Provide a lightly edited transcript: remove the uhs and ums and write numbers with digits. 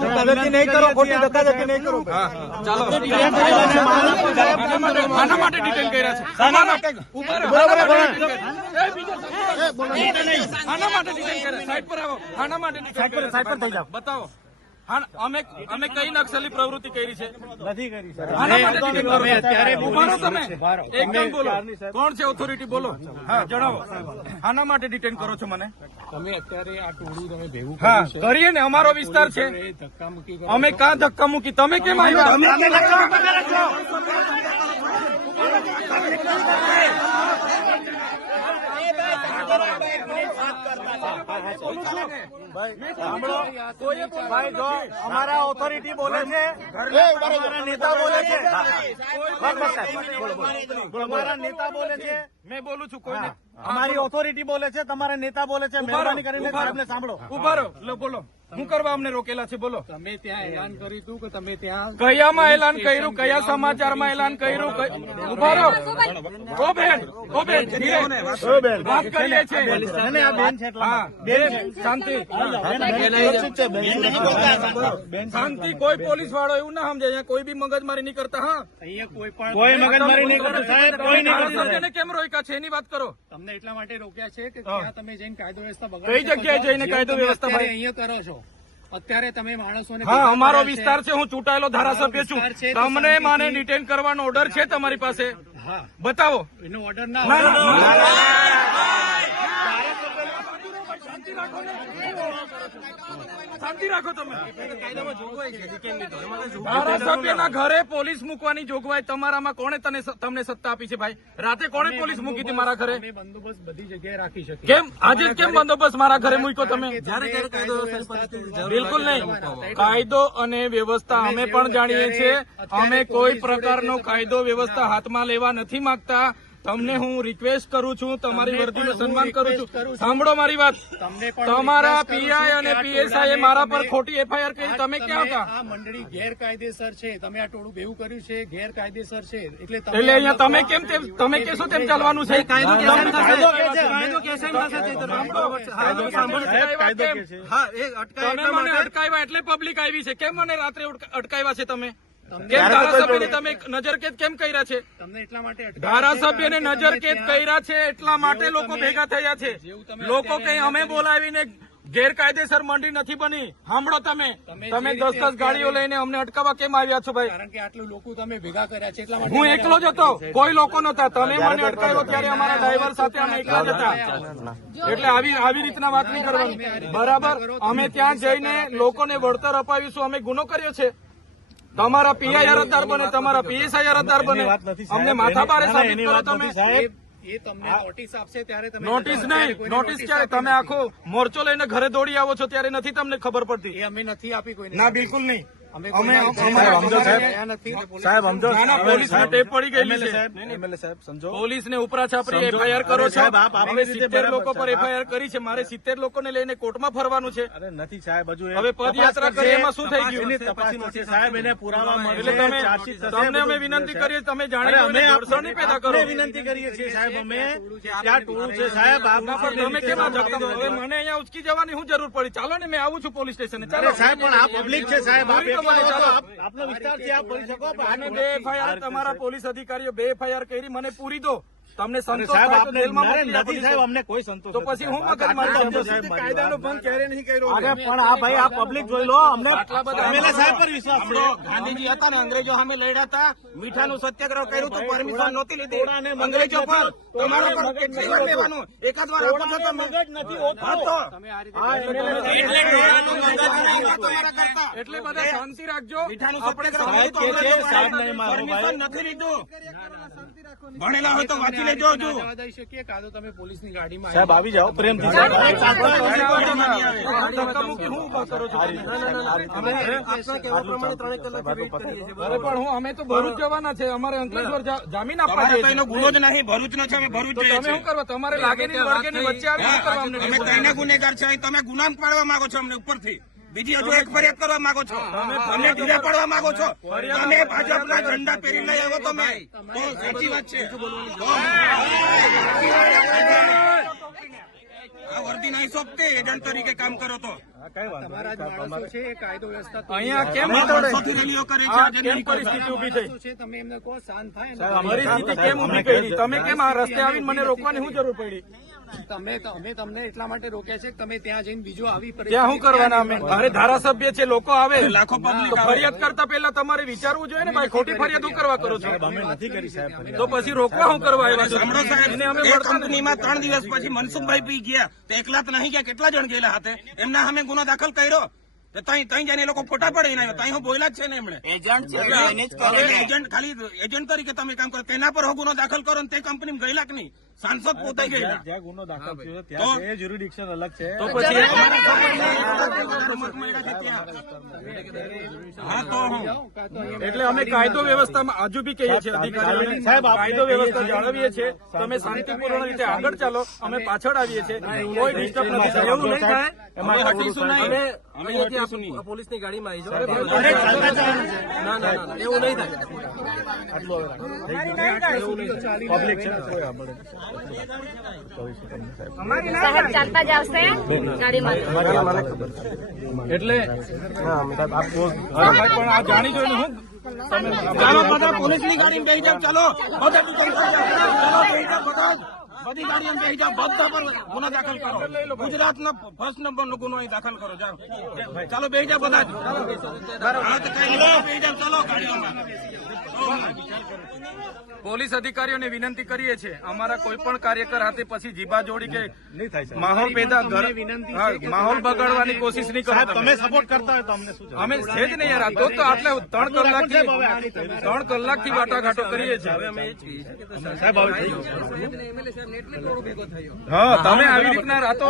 ધક્કાધક્કી નહીં કરો, ખોટી ધક્કાધક્કી નહીં કરો. ચાલો આના માટે ડિટેન કર્યા છે. આના માટે ડિટેન કર્યા. સાઈડ પર આવો. આના માટે સાઈડ પર થઈ જાઓ. બતાવો. અમે કઈ નક્સલી પ્રવૃત્તિ કરી છે? નથી કરી સર. આના માટે ડિટેન કરો. ઉભારો તમે. એકદમ બોલો. કોણ છે ઓથોરિટી? બોલો. હા જણાવો. આના માટે ડિટેન કરો છો મને? તમે અત્યારે આ ટોળું તમે ભેગું હા કરીએ ને, અમારો વિસ્તાર છે. ધક્કા મૂકી અમે કાં ધક્કા મૂકી? તમે કેમ આવ્યા? ભાઈ જો અમારા ઓથોરિટી બોલે છે, અમારા નેતા બોલે છે, અમારા નેતા બોલે છે, મેં બોલું છું કોઈને. અમારી ઓથોરિટી બોલે છે, તમારા નેતા બોલે છે. મહેરબાની કરીને સાહેબને સાંભળો. ઉભા રહો. લો બોલો. શું કરવા અમને રોકેલા છે? બોલો. તમે ત્યાં એલાન કર્યું હતું કે તમે ત્યાં કયામાં એલાન કર્યું? કયા સમાચારમાં એલાન કર્યું? ઉભા રહો. ઓ બેન, ઓ બેન, વાત કરીએ છીએ. આ બેન છે એટલા હા બેન, શાંતિ શાંતિ. કોઈ પોલીસ વાળો એવું ના સમજે, અહીંયા કોઈ બી મગજમારી નહીં કરતા. હા અહીંયા કોઈ મગજમારી નહીં કરતું સાહેબ, કોઈ નહીં કરતું. એને કેમ રોક્યા છે એની વાત કરો. તમને એટલા માટે રોક્યા છે કે ત્યાં તમે જઈને કાયદો વ્યવસ્થા બગાડો. કઈ જગ્યાએ જઈને કાયદો વ્યવસ્થા અત્યારે ભાઈ? અહીંયા કરો છો. અત્યારે તમે માણસોને હા અમારો વિસ્તાર છે, હું ચૂંટાયેલો ધારાસભ્ય છું. તમને મને ડિટેન કરવાનો ઓર્ડર છે તમારી પાસે? હા બતાવો. એનો ઓર્ડર ના હોય. શાંતિ રાખો તમે. ધારાસભ્યના ઘરે પોલીસ મૂકવાની જોગવાઈ તમારામાં કોણે તમને સત્તા આપી છે ભાઈ? રાતે કોણે પોલીસ મૂકી હતી મારા ઘરે? અમે બંદોબસ્ત બધી જગ્યાએ રાખી શકીએ. કેમ આજે જ કેમ બંદોબસ્ત મારા ઘરે મૂક્યો તમે? બિલકુલ નહીં. કાયદો અને વ્યવસ્થા અમે પણ જાણીએ છીએ. અમે કોઈ પ્રકારનો કાયદો વ્યવસ્થા હાથમાં લેવા નથી માંગતા. તમને હું રિક્વેસ્ટ કરું છું, તમારી વર્દીનું સન્માન કરું છું. સાંભળો મારી વાત. તમારા પીઆઈ અને પીએસઆઈ મારા પર ખોટી એફઆઈઆર કરી. તમે ક્યાં હતા? આ મંડળી ગેરકાયદેસર છે. તમે આ ટોળું ભેગું કર્યું છે, ગેરકાયદેસર છે. એટલે અહીંયા તમે કેમ તમે કેશો તેમ ચાલવાનું છે? તમે મને અટકાવ્યા એટલે પબ્લિક આવી છે. કેમ મને રાત્રે અટકાવ્યા છે તમે? કેમ ધારાસભ્યને તમે નજરકેદ કેમ કર્યા છે? તમને એટલા માટે ધારાસભ્યને નજરકેદ કર્યા છે એટલા માટે લોકો ભેગા થયા છે. લોકો કઈ અમે બોલાવીને ગેરકાયદેસર મંડી નથી બની. સાંભળો તમે 10 ગાડીઓ લઈને અમને અટકાવવા કેમ આવ્યા છો ભાઈ? કારણ કે આટલું લોકો તમે ભેગા કર્યા છે એટલા માટે. હું એકલો જ હતો, કોઈ લોકો નતા. તમે મને અટકાવ્યો ત્યારે અમારા ડ્રાઈવર સાથે અમે એકલા જ હતા. એટલે આવી રીતના વાત નહીં કરવાની. બરાબર. અમે ત્યાં જઈને લોકોને વળતર અપાવીશું. અમે ગુનો કર્યો છે? તમારા પીઆઈ અરજદાર બને, તમારા પીએસઆઈ અરજદાર બને. અમને માથાભારે સાબિત કરો તમે. એ તમને નોટિસ આપશે ત્યારે તમે. નોટિસ નહીં. નોટિસ ક્યારે? તમે આખો મોરચો લઈને ઘરે દોડી આવો છો ત્યારે નથી તમને ખબર પડતી? એ અમે નથી આપી કોઈને. ના બિલકુલ નહીં. સાહેબ સમજો, પોલીસને ટેપ પડી ગયેલી છે. એમએલએ સાહેબ સમજો. પોલીસને ઉપરા છાપરી એફઆઈઆર કરો છો. સાહેબ, આપ આપણી રીતે 70 લોકો પર બરાબર છે. એફઆઈઆર કરી છે. મારે 70 લોકોને લઈને કોર્ટમાં ફરવાનું છે. અરે નથી સાહેબ, હજુ હવે પદયાત્રા કરી એમાં શું થઈ ગયું? એની તપાસ થશે સાહેબ, એને પુરાવા એટલે મળશે, તમે ચાર્જશીટ થશે, તમને અમે બધું વિનંતી થશે. કરીએ તમે અરે જાણી અમે દોડશો નહીં પેદા કરો. આપણે વિનંતી કરીએ છીએ સાહેબ, અમે ત્યાં ટોળું છે સાહેબ, આપ તમે કેમ આ ધક્કા? હવે મને અહીંયા ઉચકી જવાની શું જરૂર પડી? ચાલો ને મેં આવું છું પોલીસ સ્ટેશને. ચાલો સાહેબ, પણ આ પબ્લિક છે સાહેબ, આપ પૂરી એકલા તમારે હો તો ચાલો. આપનો વિસ્તાર છે, આપ કરી શકો. અને 2 એફઆઈઆર તમારા પોલીસ અધિકારીઓ 2 એફઆઈઆર કરી, મને પૂરી દો. તમને સંતોષ સાહેબ થાય તો આપને જેલમાં મોકલી નથી આપીશું. સાહેબ, અમને કોઈ સંતોષ તો પછી હું મગજ મારી સાહેબ કાયદાનો ભંગ ક્યારે નહીં કર્યો? અરે પણ આ ભાઈ, આ પબ્લિક જોઈ લો, અમને આટલા બધા એમએલએ સાહેબ પર વિશ્વાસ છે. ગાંધીજી હતા ને અંગ્રેજો સામે લડ્યા હતા, મીઠાનું સત્યાગ્રહ કર્યું તો પરમિશન નહોતી લીધી થોડાને મગજ અંગ્રેજો પર. નથી. તમારા પર કેટલી વાર લેવાનું? એકાદ વાર આપો છો તમે. મગજ નથી હોતું. હા તો તમે આ રીતે એટલે બધા શાંતિ રાખજો. મીઠાનું આપણે સત્યાગ્રહ કર્યું તો સાહેબ કે છે, અંગ્રેજો સાહેબ નહીં મારો પરમિશન ભાઈ. નથી લીધું. ભણેલા હોય તો વાંચી લેજો હજુ. જવા દઈ શકીએ કાં તો તમે પોલીસની ગાડીમાં સાહેબ આવી જાઓ પ્રેમથી. ધક્કા મૂકી હું ઉભા કરો છો? અરે પણ અમે તો ભરૂચ જવાના છે. અમારે અંકલેશ્વર જામીન આપવા તમારે તો જઈએ એનો ગુનો જ નહીં, ભરૂચ નો છે, અમે ભરૂચ તો જઈએ તમે શું છીએ. કરવા? તમારે લાગે નહીં વળગે ની વચ્ચે આવી શું કરવા અમને? અમે કઈને ગુનેગાર છે, તમે ગુનામ પાડવા માંગો છો અમને ઉપરથી. બીજી હજુ એક ફરિયાદ કરવા માંગો છો, અમને ઢીલા પડવા માંગો છો. તમે ભાજપના ઝંડા પહેરી લઈ આવ્યો તમે, તો સાચી વાત છે. આ વર્દી નહીં સોંપતે, એજન્ટ તરીકે કામ કરો તો તમારા જ માણસો છે એ કાયદો વ્યવસ્થા તોડી અહીંયા કેમ વર્ષોથી રેલીઓ કરે છે, આ આજે કેમ નહીં કરતા. પરિસ્થિતિ ઉભી થઈ? છે તમે એમને કહો શાંત થાય ને. પરિસ્થિતિ કેમ ઉભી કરી? તમે કેમ આ રસ્તે આવીને મને રોકવાની શું જરૂર પડી? અમે તમને એટલા માટે રોક્યા છે કે તમે ત્યાં જઈને બીજો આવી ત્યાં શું કરવાના અમે? અરે ધારાસભ્ય છે, લોકો આવે લાખો public તો ફરિયાદ કરતા પહેલા તમારે વિચારવું જોઈએ ને ભાઈ, ખોટી ફરિયાદ શું કરવા કરો છો? તો પછી રોકવા શું કરવા આવ્યા છો? સાંભળો સાહેબ, એને અમે એ મળતા નથી. કંપનીમાં 3 દિવસ પછી મનસુખભાઈ પી ગયા તો એકલા તો નહીં ગયા, કેટલા જણ ગયેલા હાથે? એમના સામે ગુનો દાખલ કર્યો તો તઈ જઈને એ લોકો ફોટા પડી ના તઈ હું બોલ્યા જ છે ને એમણે એજન્ટ ખાલી એજન્ટ તરીકે તમે કામ કરો, તેના પર ગુનો દાખલ કરો ને તે કંપની ગયેલા કે નહીં? સાંસદ પોતે ગયેલા જ્યાં ગુનો દાખલ થયો છે તો- ત્યાં એ જ્યુરિડિક્શન અલગ છે. તો પછી હા તો હું એટલે અમે કાયદો વ્યવસ્થામાં હજુ બી કહીએ છીએ અધિકારીઓને, કાયદો વ્યવસ્થા જાળવીએ છીએ, તમે શાંતિપૂર્ણ રીતે આગળ ચાલો, અમે પાછળ આવીએ છીએ, કોઈ ડિસ્ટર્બ નથી થાય. એવું નહીં થાય. અમે હટીશું નહીં. અમે અમે હટીશું નહીં. પોલીસની ગાડીમાં આવી અરે જાઓ. ભાઈ, ના ના ના એવું નહીં થાય. પબ્લિક છે ને, કોઈ આપણે સાહેબ ચાલતા જ આવશે ગાડીમાં. એટલે ભાઈ, પણ આ જાણી જોઈને હું ચાલો બધા પોલીસની ગાડીમાં બેસી જાઓ, ચાલો બધા ચાલો બેસી જાઓ, બધા બધી ગાડીમાં બેસી જાઓ, બધા પર ગુનો દાખલ કરો. ગુજરાતનો ફર્સ્ટ નંબરનો ગુનો અહીં દાખલ કરો. જાઓ ચાલો બેસી જાઓ બધા જ. હા, તો કઈ નહીં, બેસી જાઓ, ચાલો ગાડીઓમાં. પોલીસ અધિકારીઓને વિનંતી કરીએ છીએ, અમારા કોઈ પણ કાર્યકર હાથે પછી જીભા જોડી કે માહોલ પેદા હા, માહોલ બગાડવાની કોશિશ નહીં કરો. તમે સપોર્ટ કરતા હોય તો અમને શું છે? અમે છે જ નહીં યાર, આ તો આટલે 3 કલાકથી વાટાઘાટો કરીએ છીએ. સાહેબ હવે થઈ ગયું. એમએલએ સાહેબ ને એટલે ટોળું ભેગો થયો. હા, તમે આવી રીતના રાતો